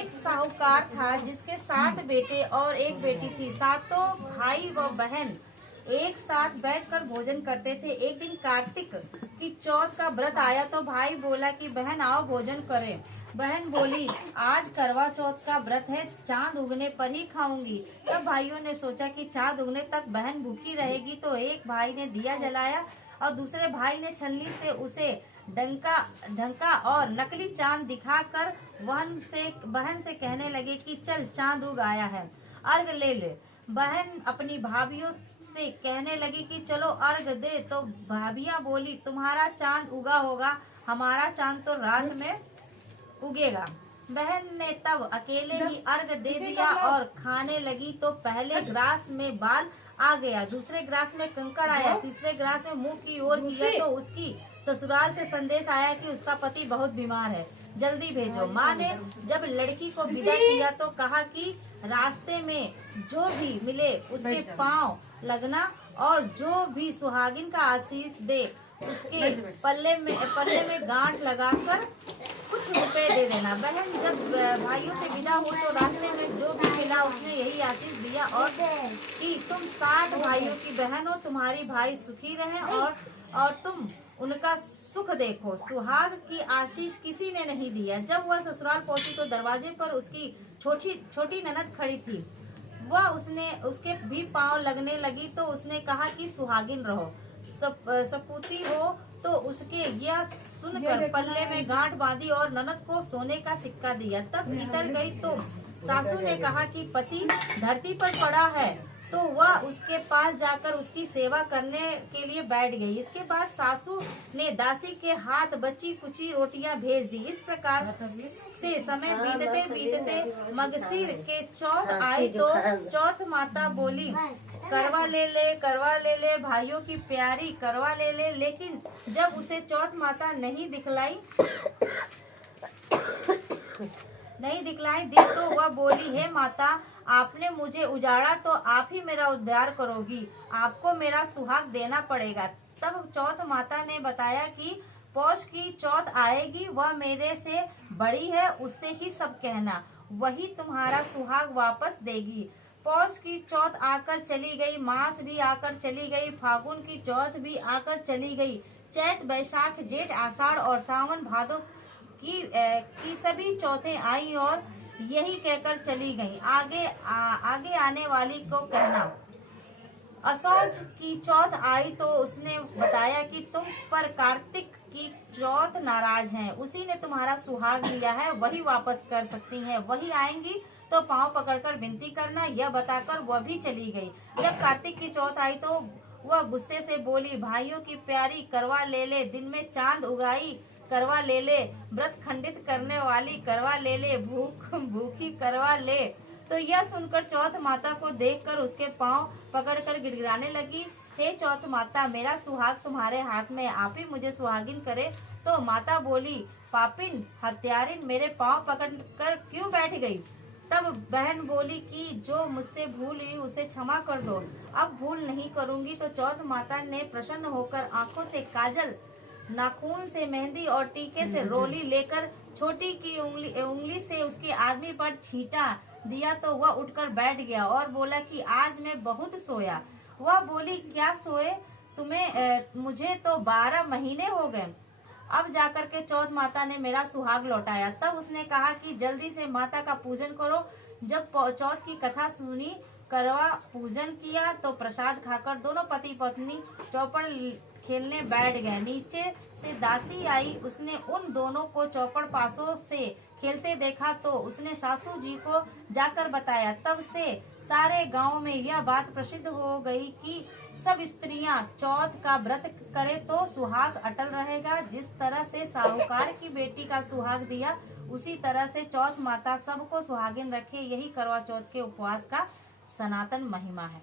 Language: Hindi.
एक साहूकार था जिसके 7 बेटे और एक बेटी थी। सातों भाई व बहन एक साथ बैठकर भोजन करते थे। एक दिन कार्तिक की चौथ का व्रत आया तो भाई बोला कि बहन आओ भोजन करें। बहन बोली आज करवा चौथ का व्रत है, चांद उगने पर ही खाऊंगी। तब भाइयों ने सोचा कि चांद उगने तक बहन भूखी रहेगी, तो एक भाई ने दिया जलाया और दूसरे भाई ने छलनी से उसे ढंका और नकली चांद दिखाकर बहन से कहने लगे कि चल चांद उग आया है, अर्घ ले ले। बहन अपनी भाभीियों से कहने लगी कि चलो अर्घ दे, तो भाभियां बोली तुम्हारा चांद उगा होगा, हमारा चांद तो रात में उगेगा। बहन ने तब अकेले ही अर्घ दे दिया और खाने लगी तो पहले ग्रास में बाल आ गया, दूसरे ग्रास में कंकड़ आया, तीसरे ग्रास में मुंह की ओर किया तो उसकी ससुराल से संदेश आया कि उसका पति बहुत बीमार है, जल्दी भेजो। माँ ने जब लड़की को विदा किया तो कहा कि रास्ते में जो भी मिले उसके पांव लगना और जो भी सुहागिन का आशीष दे उसके पल्ले में गांठ लगाकर कुछ रुपए दे देना। बहन जब भाइयों से विदा हुई तो रास्ते में जो भी मिला उसने यही आशीष दिया और कि तुम 7 भाइयों की बहन हो, तुम्हारी भाई सुखी रहे और तुम उनका सुख देखो। सुहाग की आशीष किसी ने नहीं दिया। जब वह ससुराल पहुंची तो दरवाजे पर उसकी छोटी ननद खड़ी थी। वह उसके भी पांव लगने लगी तो उसने कहा कि सुहागिन रहो, सपूती हो। तो उसके यह सुनकर पल्ले में गांठ बांधी और ननद को सोने का सिक्का दिया। तब भीतर गई तो सासू ने कहा कि पति धरती पर पड़ा है, तो वह उसके पास जाकर उसकी सेवा करने के लिए बैठ गई। इसके बाद सासू ने दासी के हाथ बची कुची रोटियां भेज दी। इस प्रकार से समय बीतते मगसीर के चौथ आई तो चौथ माता बोली करवा ले ले भाइयों की प्यारी करवा ले ले। लेकिन जब उसे चौथ माता नहीं दिखलाई दी तो वह बोली हे माता, आपने मुझे उजाड़ा तो आप ही मेरा उद्धार करोगी, आपको मेरा सुहाग देना पड़ेगा। तब चौथ माता ने बताया कि पौष की चौथ आएगी, वह मेरे से बड़ी है, उससे ही सब कहना, वही तुम्हारा सुहाग वापस देगी। पौष की चौथ आकर चली गई, मास भी आकर चली गई, फागुन की चौथ भी आकर चली गई, चैत बैसाख जेठ आषाढ़ और सावन भादो की सभी चौथें आई और यही कहकर चली गई। आगे आने वाली को कहना। असौज की चौथ आई तो उसने बताया कि तुम पर कार्तिक की चौथ नाराज हैं, उसी ने तुम्हारा सुहाग लिया है, वही वापस कर सकती हैं, वही आएंगी तो पांव पकड़कर विनती करना। यह बताकर वह भी चली गई। जब कार्तिक की चौथ आई तो वह गुस्से से बोली भाइयों की प्यारी करवा ले ले, दिन में चांद उगाई करवा ले ले, व्रत खंडित करने वाली करवा ले ले, भूखी करवा ले। तो यह सुनकर चौथ माता को देखकर उसके पांव पकड़कर गिड़गिड़ाने लगी, हे चौथ माता, मेरा सुहाग तुम्हारे हाथ में, आप ही मुझे सुहागिन करे। तो माता बोली पापिन हत्यारिन, मेरे पांव पकड़कर क्यों बैठ गई? तब बहन बोली कि जो मुझसे भूल हुई उसे क्षमा कर दो, अब भूल नहीं करूंगी। तो चौथ माता ने प्रसन्न होकर आंखों से काजल, नाखून से मेहंदी और टीके से रोली लेकर छोटी की उंगली से उसके आदमी पर छींटा दिया तो वह उठकर बैठ गया और बोला कि आज मैं बहुत सोया। वह बोली क्या सोए मुझे तो 12 महीने हो गए, अब जाकर के चौथ माता ने मेरा सुहाग लौटाया। तब उसने कहा कि जल्दी से माता का पूजन करो। जब चौथ की कथा सुनी, करवा पूजन किया तो प्रसाद खाकर दोनों पति पत्नी चौपड़ खेलने बैठ गए। नीचे से दासी आई, उसने उन दोनों को चौपड़ पासों से खेलते देखा तो उसने सासू जी को जाकर बताया। तब से सारे गांव में यह बात प्रसिद्ध हो गई कि सब स्त्रियां चौथ का व्रत करे तो सुहाग अटल रहेगा। जिस तरह से साहूकार की बेटी का सुहाग दिया, उसी तरह से चौथ माता सबको सुहागिन रखे, यही करवा चौथ के उपवास का सनातन महिमा है।